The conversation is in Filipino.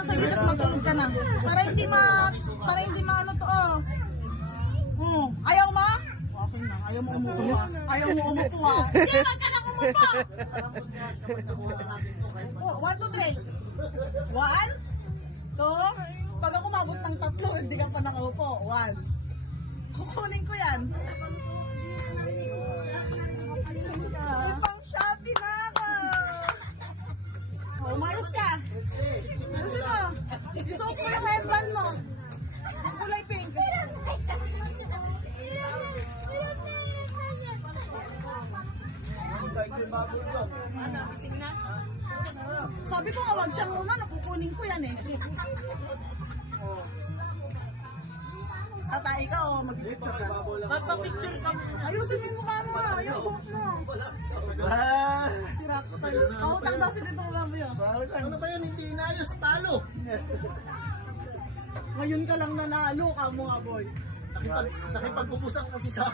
lang sa'yo, tapos matulog ka na. Para hindi ano to, oh. Ayaw mo? Okay na, ayaw mo umupo ha. Ayaw mo umupo ha. Hindi, wag ka nang umupo. 1, 2, 3. 1, 2. Pag ako mabot ng 3, hindi ka pa nakaupo. 1. Kukunin ko yan. Pang Shopee na ako. Umayos ka. Ayusin mo. Isuot mo yung headband mo. Yung kulay pink. Sabi ko nga, wag siya muna. Nakukunin ko yan eh. Tata, ikaw, mag-picture ka. Magpa-picture ka mo. Ayusin mo yung mukha mo ha. Yung buhok mo. Si Rockstar. Pautang daw si Tito Baboy. Ano ba yan? Hindi inayos, talo. Ngayon ka lang nanalo ka mo nga, boy. Nakipag-ubus ako kasi sa